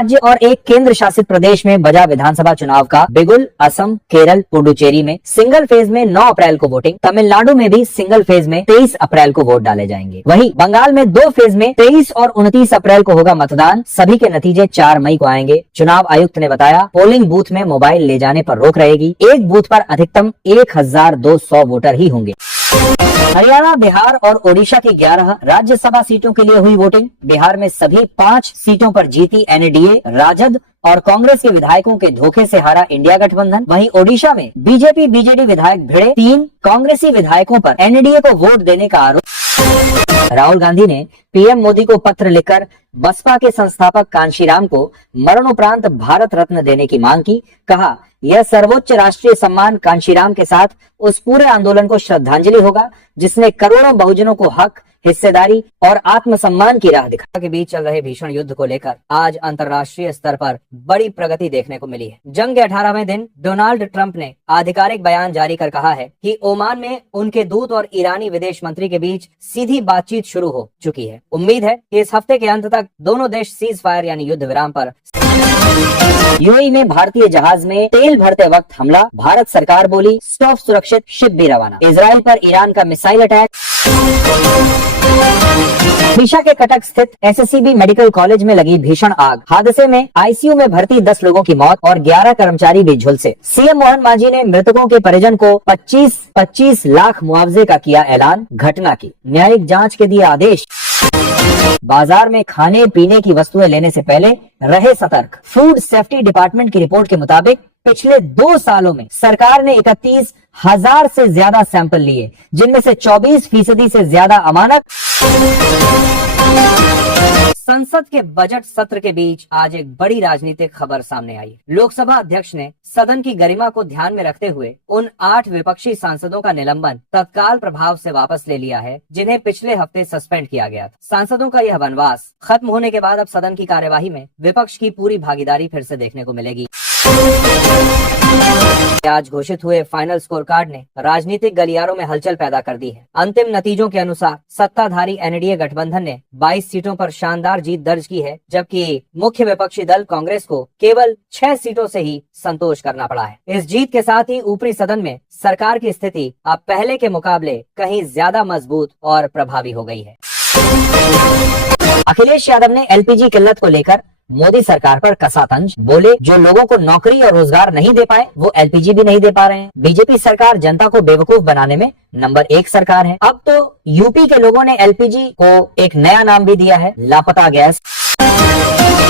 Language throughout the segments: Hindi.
राज्य और एक केंद्र शासित प्रदेश में बजा विधानसभा चुनाव का बिगुल। असम, केरल, पुडुचेरी में सिंगल फेज में 9 अप्रैल को वोटिंग। तमिलनाडु में भी सिंगल फेज में 23 अप्रैल को वोट डाले जाएंगे। वहीं बंगाल में 2 फेज में 23 और 29 अप्रैल को होगा मतदान। सभी के नतीजे 4 मई को आएंगे। चुनाव आयुक्त ने बताया, पोलिंग बूथ में मोबाइल ले जाने पर रोक रहेगी। एक बूथ पर अधिकतम 1200 वोटर ही होंगे। हरियाणा, बिहार और ओडिशा की 11 राज्यसभा सीटों के लिए हुई वोटिंग। बिहार में सभी 5 सीटों पर जीती एनडीए। राजद और कांग्रेस के विधायकों के धोखे से हारा इंडिया गठबंधन। वहीं ओडिशा में बीजेपी बीजेडी विधायक भिड़े। 3 कांग्रेसी विधायकों पर एनडीए को वोट देने का आरोप। राहुल गांधी ने पीएम मोदी को पत्र लिखकर बसपा के संस्थापक कांशीराम को मरणोपरांत भारत रत्न देने की मांग की। कहा, यह सर्वोच्च राष्ट्रीय सम्मान कांशीराम के साथ उस पूरे आंदोलन को श्रद्धांजलि होगा जिसने करोड़ों बहुजनों को हक, हिस्सेदारी और आत्मसम्मान की राह दिखा। के बीच चल रहे भीषण युद्ध को लेकर आज अंतर्राष्ट्रीय स्तर पर बड़ी प्रगति देखने को मिली है। जंग के 18वें दिन डोनाल्ड ट्रंप ने आधिकारिक बयान जारी कर कहा है कि ओमान में उनके दूत और ईरानी विदेश मंत्री के बीच सीधी बातचीत शुरू हो चुकी है। उम्मीद है कि इस हफ्ते के अंत तक दोनों देश सीज फायर यानी युद्ध विराम पर। यूएई में भारतीय जहाज में तेल भरते वक्त हमला। भारत सरकार बोली, स्टॉप सुरक्षित शिप भी रवाना। इजराइल पर ईरान का मिसाइल अटैक। ओडिशा के कटक स्थित एसएससीबी मेडिकल कॉलेज में लगी भीषण आग। हादसे में आईसीयू में भर्ती 10 लोगों की मौत और 11 कर्मचारी भी झुलसे। सीएम मोहन मांझी ने मृतकों के परिजन को 25 लाख मुआवजे का किया ऐलान। घटना की न्यायिक जांच के दिए आदेश। बाजार में खाने पीने की वस्तुएं लेने से पहले रहे सतर्क। फूड सेफ्टी डिपार्टमेंट की रिपोर्ट के मुताबिक पिछले 2 सालों में सरकार ने 31,000 से ज्यादा सैंपल लिए, जिनमें से 24% से ज्यादा अमानक। संसद के बजट सत्र के बीच आज एक बड़ी राजनीतिक खबर सामने आई। लोकसभा अध्यक्ष ने सदन की गरिमा को ध्यान में रखते हुए उन 8 विपक्षी सांसदों का निलंबन तत्काल प्रभाव से वापस ले लिया है, जिन्हें पिछले हफ्ते सस्पेंड किया गया था। सांसदों का यह वनवास खत्म होने के बाद अब सदन की कार्यवाही में विपक्ष की पूरी भागीदारी फिर से देखने को मिलेगी। आज घोषित हुए फाइनल स्कोर कार्ड ने राजनीतिक गलियारों में हलचल पैदा कर दी है। अंतिम नतीजों के अनुसार सत्ताधारी एनडीए गठबंधन ने 22 सीटों पर शानदार जीत दर्ज की है, जबकि मुख्य विपक्षी दल कांग्रेस को केवल 6 सीटों से ही संतोष करना पड़ा है। इस जीत के साथ ही ऊपरी सदन में सरकार की स्थिति अब पहले के मुकाबले कहीं ज्यादा मजबूत और प्रभावी हो गई है। अखिलेश यादव ने एलपीजी किल्लत को लेकर मोदी सरकार पर कसा तंज। बोले, जो लोगों को नौकरी और रोजगार नहीं दे पाए वो एलपीजी भी नहीं दे पा रहे हैं। बीजेपी सरकार जनता को बेवकूफ बनाने में नंबर 1 सरकार है। अब तो यूपी के लोगों ने एलपीजी को एक नया नाम भी दिया है, लापता गैस।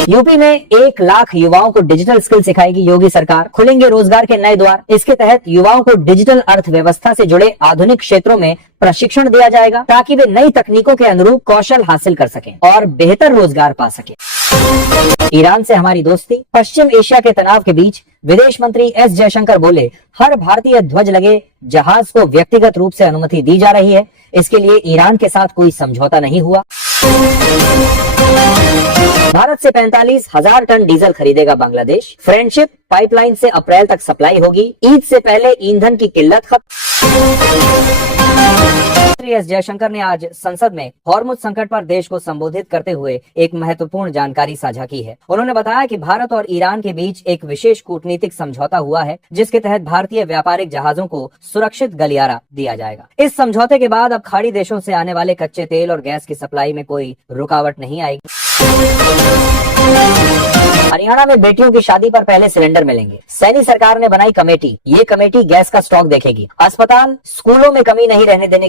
यूपी में 1 लाख युवाओं को डिजिटल स्किल सिखाएगी योगी सरकार। खुलेंगे रोजगार के नए द्वार। इसके तहत युवाओं को डिजिटल अर्थव्यवस्था से जुड़े आधुनिक क्षेत्रों में प्रशिक्षण दिया जाएगा ताकि वे नई तकनीकों के अनुरूप कौशल हासिल कर सकें और बेहतर रोजगार पा सकें। ईरान से हमारी दोस्ती। पश्चिम एशिया के तनाव के बीच विदेश मंत्री एस जयशंकर बोले, हर भारतीय ध्वज लगे जहाज को व्यक्तिगत रूप से अनुमति दी जा रही है। इसके लिए ईरान के साथ कोई समझौता नहीं हुआ। भारत से 45,000 टन डीजल खरीदेगा बांग्लादेश। फ्रेंडशिप पाइपलाइन से अप्रैल तक सप्लाई होगी। ईद से पहले ईंधन की किल्लत खत्म। एस जयशंकर ने आज संसद में हॉर्मुज संकट पर देश को संबोधित करते हुए एक महत्वपूर्ण जानकारी साझा की है। उन्होंने बताया कि भारत और ईरान के बीच एक विशेष कूटनीतिक समझौता हुआ है, जिसके तहत भारतीय व्यापारिक जहाजों को सुरक्षित गलियारा दिया जाएगा। इस समझौते के बाद अब खाड़ी देशों से आने वाले कच्चे तेल और गैस की सप्लाई में कोई रुकावट नहीं आएगी। हरियाणा में बेटियों की शादी पर पहले सिलेंडर मिलेंगे। सैनी सरकार ने बनाई कमेटी। ये कमेटी गैस का स्टॉक देखेगी। अस्पताल, स्कूलों में कमी नहीं रहने देने के